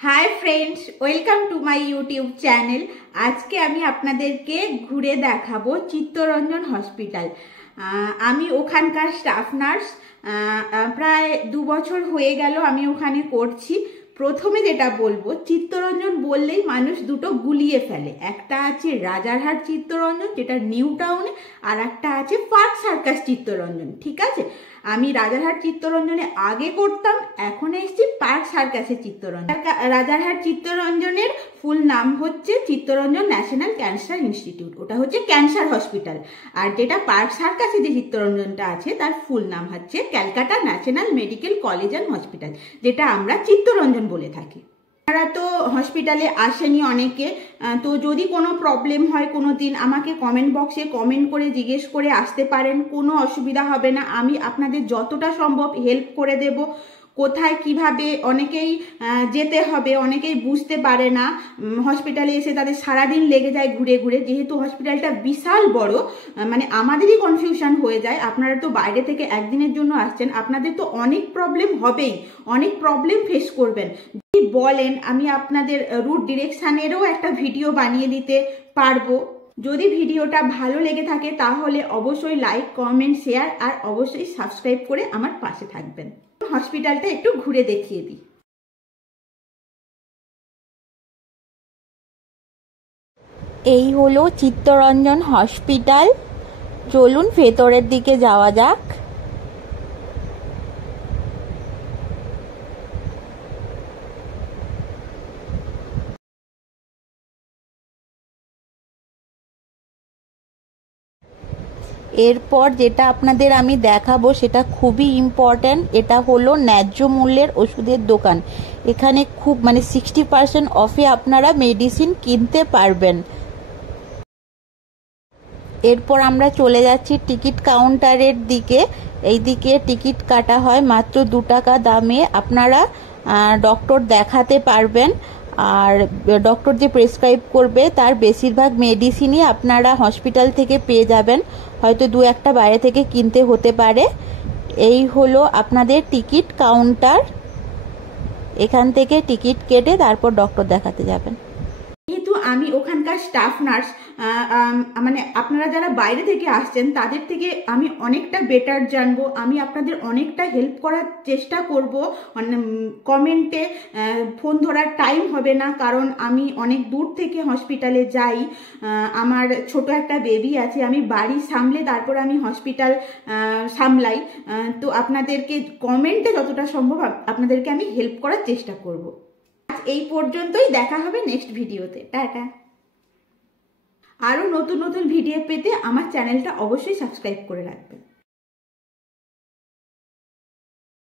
Hi friends, welcome to my YouTube channel. আজকে আমি আপনাদেরকে ঘুরে দেখাবো চিত্তরঞ্জন হসপিটাল। আমি ওখানকার স্টাফ নার্স। প্রায় 2 বছর হয়ে গেল আমি ওখানে করছি। প্রথমে যেটা বলবো, চিত্তরঞ্জন বললেই মানুষ দুটো গুলিয়ে ফেলে। একটা আছে রাজারহাট চিত্তরঞ্জন, যেটা নিউ টাউনে, আর একটা আছে পার্ক সার্কাস চিত্তরঞ্জন। ঠিক আছে, আমি রাজারহাট চিত্তরঞ্জনে আগে করতাম, এখন এসেছি পার্ক সার্কাসে চিত্তরঞ্জন। রাজারহাট চিত্তরঞ্জনের ফুল নাম হচ্ছে চিত্তরঞ্জন ন্যাশনাল ক্যান্সার ইনস্টিটিউট, ওটা হচ্ছে ক্যান্সার হসপিটাল। আর যেটা পার্ক সার্কাসে যে চিত্তরঞ্জনটা আছে তার ফুল নাম হচ্ছে Calcutta national medical college and hospital, যেটা আমরা চিত্তরঞ্জন বলে থাকি। আপনারা তো হসপিটালে আসেনি অনেকে, তো যদি কোনো প্রবলেম হয় কোনো দিন আমাকে কমেন্ট বক্সে কমেন্ট করে জিজ্ঞেস করে আসতে পারেন, কোনো অসুবিধা হবে না। আমি আপনাদের যতটা সম্ভব হেল্প করে দেব। কোথায় কিভাবে অনেকেই যেতে হবে, অনেকেই বুঝতে পারে না, হসপিটালে এসে তাদের সারাদিন লেগে যায় ঘুরে ঘুরে। যেহেতু হসপিটালটা বিশাল বড়, মানে আমাদেরই কনফিউশন হয়ে যায়। আপনারা তো বাইরে থেকে একদিনের জন্য আসছেন, আপনাদের তো অনেক প্রবলেম হবেই, অনেক প্রবলেম ফেস করবেন। যদি বলেন আমি আপনাদের রুট ডিরেকশানেরও একটা ভিডিও বানিয়ে দিতে পারবো। যদি ভিডিওটা ভালো লেগে থাকে তাহলে অবশ্যই লাইক, কমেন্ট, শেয়ার আর অবশ্যই সাবস্ক্রাইব করে আমার পাশে থাকবেন। হসপিটালটা একটু ঘুরে দেখিয়ে দিই। এই হলো চিত্তরঞ্জন হসপিটাল। চলুন ভেতরের দিকে যাওয়া যাক। এরপর যেটা আপনাদের আমি দেখাবো সেটা খুবই ইম্পর্ট্যান্ট। এটা হলো ন্যায্য মূল্যের ওষুধের দোকান। এখানে খুব 60% অফে আপনারা মেডিসিন কিনতে পারবেন। এরপর আমরা চলে যাচ্ছি টিকিট কাউন্টারের দিকে। এই দিকে টিকিট কাটা হয় মাত্র 2 টাকা দামে। আপনারা ডক্টর দেখাতে পারবেন, আর ডক্টর যে প্রেসক্রাইব করবে তার বেশিরভাগ মেডিসিনই আপনারা হসপিটাল থেকে পেয়ে যাবেন, হয়তো 2-1টা বাইরে থেকে কিনতে হতে পারে। এই হলো আপনাদের টিকিট কাউন্টার। এখান থেকে টিকিট কেটে তারপর ডক্টর দেখাতে যাবেন। যেহেতু আমি ওখানকার স্টাফ নার্স, মানে আপনারা যারা বাইরে থেকে আসছেন তাদের থেকে আমি অনেকটা বেটার জানবো। আমি আপনাদের অনেকটা হেল্প করার চেষ্টা করব। কমেন্টে ফোন ধরার টাইম হবে না, কারণ আমি অনেক দূর থেকে হসপিটালে যাই। আমার ছোট একটা বেবি আছে, আমি বাড়ি সামলে তারপর আমি হসপিটাল সামলাই। তো আপনাদেরকে কমেন্টে যতটা সম্ভব আপনাদেরকে আমি হেল্প করার চেষ্টা করব। এই পর্যন্তই, দেখা হবে নেক্সট ভিডিওতে। টাটা। আরো নতুন নতুন ভিডিও পেতে আমার চ্যানেলটা অবশ্যই সাবস্ক্রাইব করে রাখবেন।